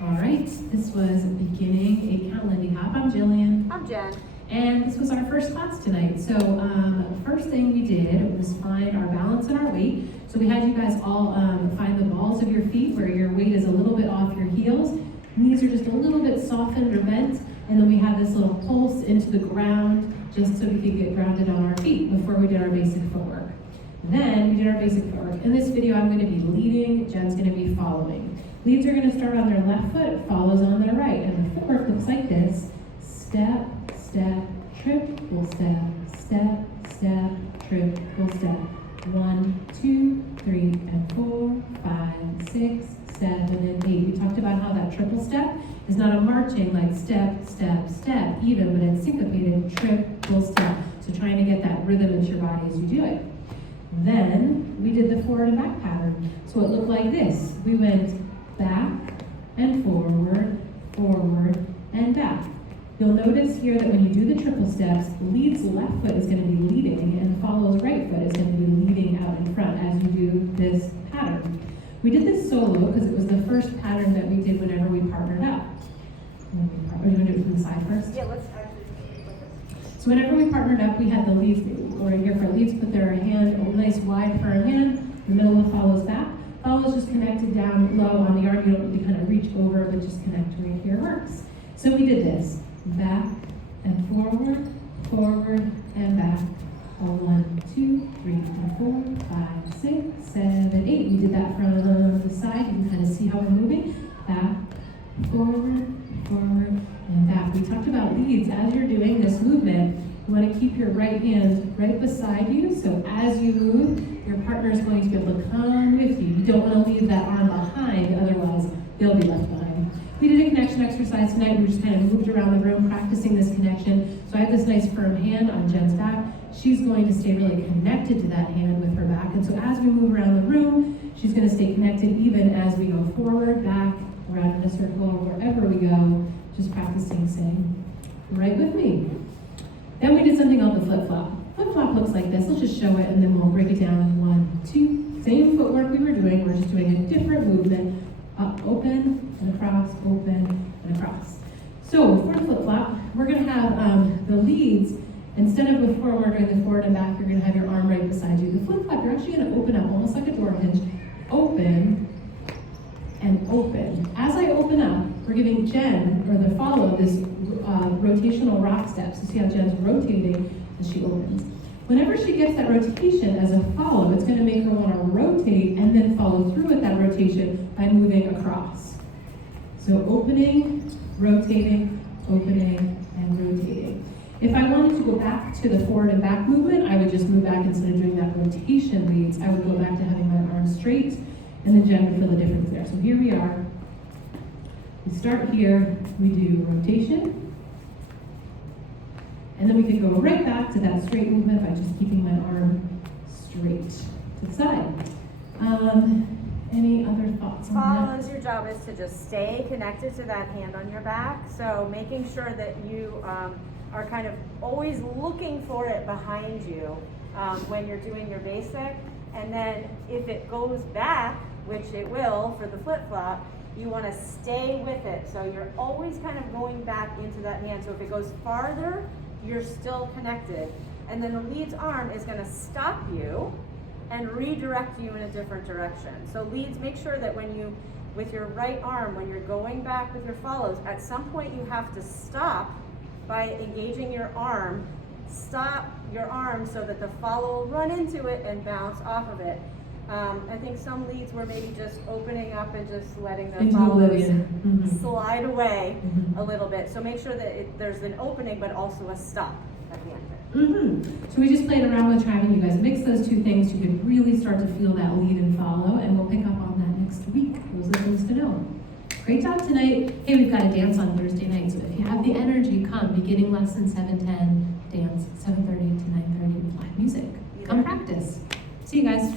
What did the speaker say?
All right, this was beginning 8 count Lindy Hop. I'm Jillian. I'm Jen. And this was our first class tonight. So first thing we did was find our balance and our weight. So we had you guys all find the balls of your feet where your weight is a little bit off your heels. Knees are just a little bit softened or bent. And then we had this little pulse into the ground just so we could get grounded on our feet before we did our basic footwork. Then we did our basic footwork. In this video, I'm going to be leading, Jen's going to be following. Leads are going to start on their left foot, follows on their right. And the footwork looks like this. Step, step, triple step, step, step, triple step. 1, 2, 3, and 4, 5, 6, 7, and 8. We talked about how that triple step is not a marching like step, step, step, even, but it's syncopated triple step. So trying to get that rhythm into your body as you do it. Then we did the forward and back pattern. So it looked like this. We went back and forward, forward, and back. You'll notice here that when you do the triple steps, lead's left foot is going to be leading and follow's right foot is going to be leading out in front as you do this pattern. We did this solo because it was the first pattern that we did whenever we partnered up. Are you going to do it from the side first? Yeah, let's actually do this. So whenever we partnered up, we had the leads, right here for leads, put their hand, a nice wide firm hand, the middle one follows back. Follows just connected down low on the arm. You don't need to kind of reach over, but just connect right here works. So we did this. Back and forward, forward, and back. 1, 2, 3, and 4, 5, 6, 7, 8. We did that from the side. You can kind of see how we're moving. Back, forward, forward, and back. We talked about leads. As you're doing this movement, you want to keep your right hand right beside you. So as you move, your partner is going to be able to come with you. You don't want to leave that arm behind, otherwise they'll be left behind. We did a connection exercise tonight. We just kind of moved around the room practicing this connection. So I have this nice firm hand on Jen's back. She's going to stay really connected to that hand with her back. And so as we move around the room, she's going to stay connected even as we go forward, back, around in a circle, wherever we go, just practicing saying, right with me. Then we did something called the flip-flop. Flip-flop looks like this. Let's just show it and then we'll break it down. 1, 2, same footwork we were doing. We're just doing a different movement. Up, open, and across, open, and across. So for the flip-flop, we're going to have the leads. Instead of before we're doing the forward and back, you're going to have your arm right beside you. The flip-flop, you're actually going to open up almost like a door hinge. Open, and open. As I open up, we're giving Jen, or the follow, this rotational rock step. So see how Jen's rotating as she opens. Whenever she gets that rotation as a follow, it's going to make her want to rotate and then follow through with that rotation by moving across. So opening, rotating, opening, and rotating. If I wanted to go back to the forward and back movement, I would just move back instead of doing that rotation leads. I would go back to having my arms straight, and then Jen would feel the difference there. So here we are. We start here, we do rotation. And then we can go right back to that straight movement by just keeping my arm straight to the side. Any other thoughts on that? Follows, your job is to just stay connected to that hand on your back. So making sure that you are kind of always looking for it behind you when you're doing your basic. And then if it goes back, which it will for the flip-flop, you want to stay with it. So you're always kind of going back into that hand. So if it goes farther, you're still connected. And then the lead's arm is going to stop you and redirect you in a different direction. So leads, make sure that when you, with your right arm, when you're going back with your follows, at some point you have to stop by engaging your arm. Stop your arm so that the follow will run into it and bounce off of it. I think some leads were maybe just opening up and just letting the follows slide away a little bit. So make sure that there's an opening but also a stop at the end. So we just played around with trying you guys mix those two things. You can really start to feel that lead and follow, and we'll pick up on that next week. Those are things to know. Great job tonight. Hey, we've got a dance on Thursday night, so if you have the energy, come. Beginning lesson 7:10, dance 7:30 to 9:30 with live music. Come practice. See you guys.